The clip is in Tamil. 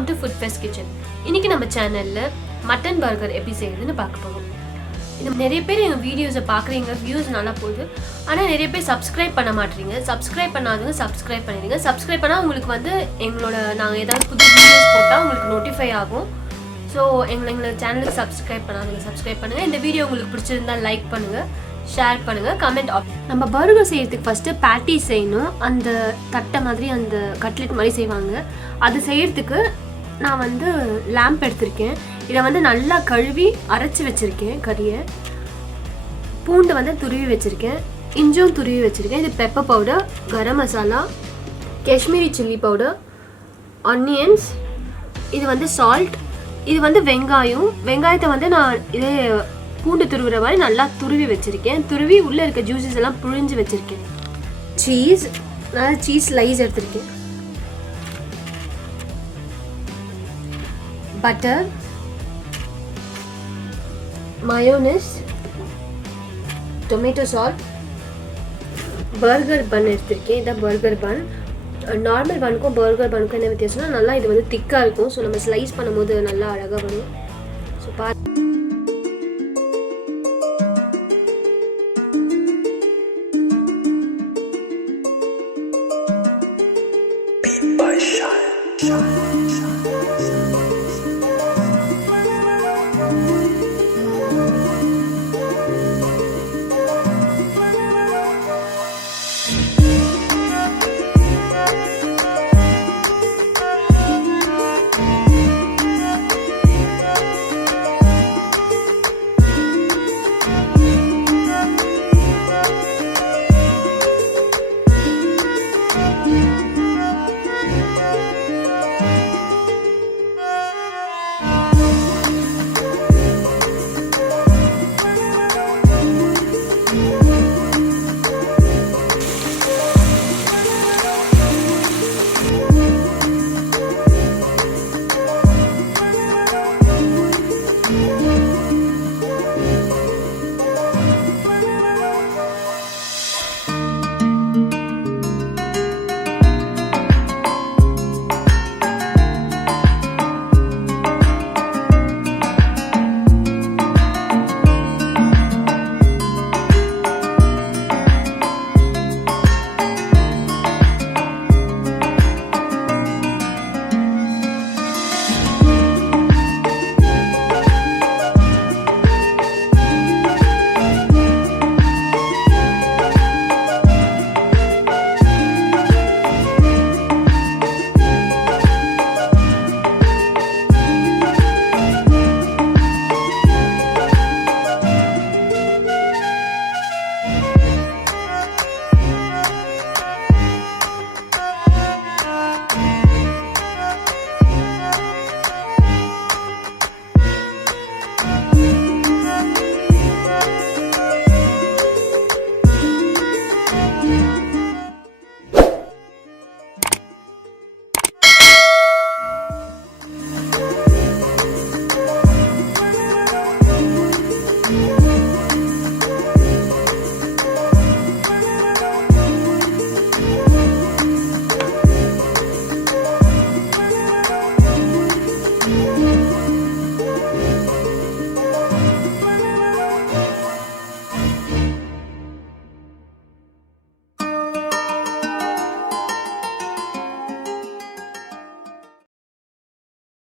Welcome to food fest kitchen. இன்னைக்கு நம்ம சேனல்ல மட்டன் பர்கர் எப்படி செய்யறதுன்னு பார்க்க போறோம். இது நிறைய பேர் எங்கள் வீடியோஸை பார்க்குறீங்க, வியூஸ் நல்லா போகுது. ஆனால் நிறைய பேர் சப்ஸ்கிரைப் பண்ண மாட்டீங்க. சப்ஸ்கிரைப் பண்ணாதவங்க சப்ஸ்கிரைப் பண்ணிடுங்க. சப்ஸ்கிரைப் பண்ணால் உங்களுக்கு வந்து நாங்கள் ஏதாவது புது வீடியோஸ் போட்டால் உங்களுக்கு நோட்டிஃபை ஆகும். ஸோ எங்களோட சேனலுக்கு சப்ஸ்கிரைப் பண்ணாதவங்க சப்ஸ்கிரைப் பண்ணுங்கள். இந்த வீடியோ உங்களுக்கு பிடிச்சிருந்தா லைக் பண்ணுங்கள், ஷேர் பண்ணுங்கள், கமெண்ட் நம்ம பர்கர் செய்கிறதுக்கு ஃபஸ்ட்டு பேட்டி செய்யணும். அந்த தட்டை மாதிரி அந்த கட்லெட் மாதிரி செய்வாங்க. அது செய்கிறதுக்கு நான் வந்து லேம்ப் எடுத்திருக்கேன். இதை வந்து நல்லா கழுவி அரைச்சி வச்சுருக்கேன். கறியை பூண்டை வந்து துருவி வச்சுருக்கேன், இஞ்சும் துருவி வச்சுருக்கேன். இது pepper powder, garam masala, Kashmiri chilli powder, onions, இது வந்து சால்ட், இது வந்து வெங்காயத்தை வந்து நான் இதே பூண்டு துருவுற மாதிரி நல்லா துருவி வச்சுருக்கேன். துருவி உள்ளே இருக்க ஜூஸஸ் எல்லாம் புழிஞ்சு வச்சுருக்கேன். சீஸ், நான் சீஸ் ஸ்லைஸ் எடுத்திருக்கேன். Butter, mayonnaise, tomato sauce, burger bun எடுத்திருக்கேன். இதான் பர்கர் பன். நார்மல் பனுக்கும் பர்கர் பனுக்கும் என்ன வித்தியாசம்னா, நல்லா இது வந்து திக்காக இருக்கும். ஸோ நம்ம ஸ்லைஸ் பண்ணும்போது நல்லா அழகாக வரும். ஸோ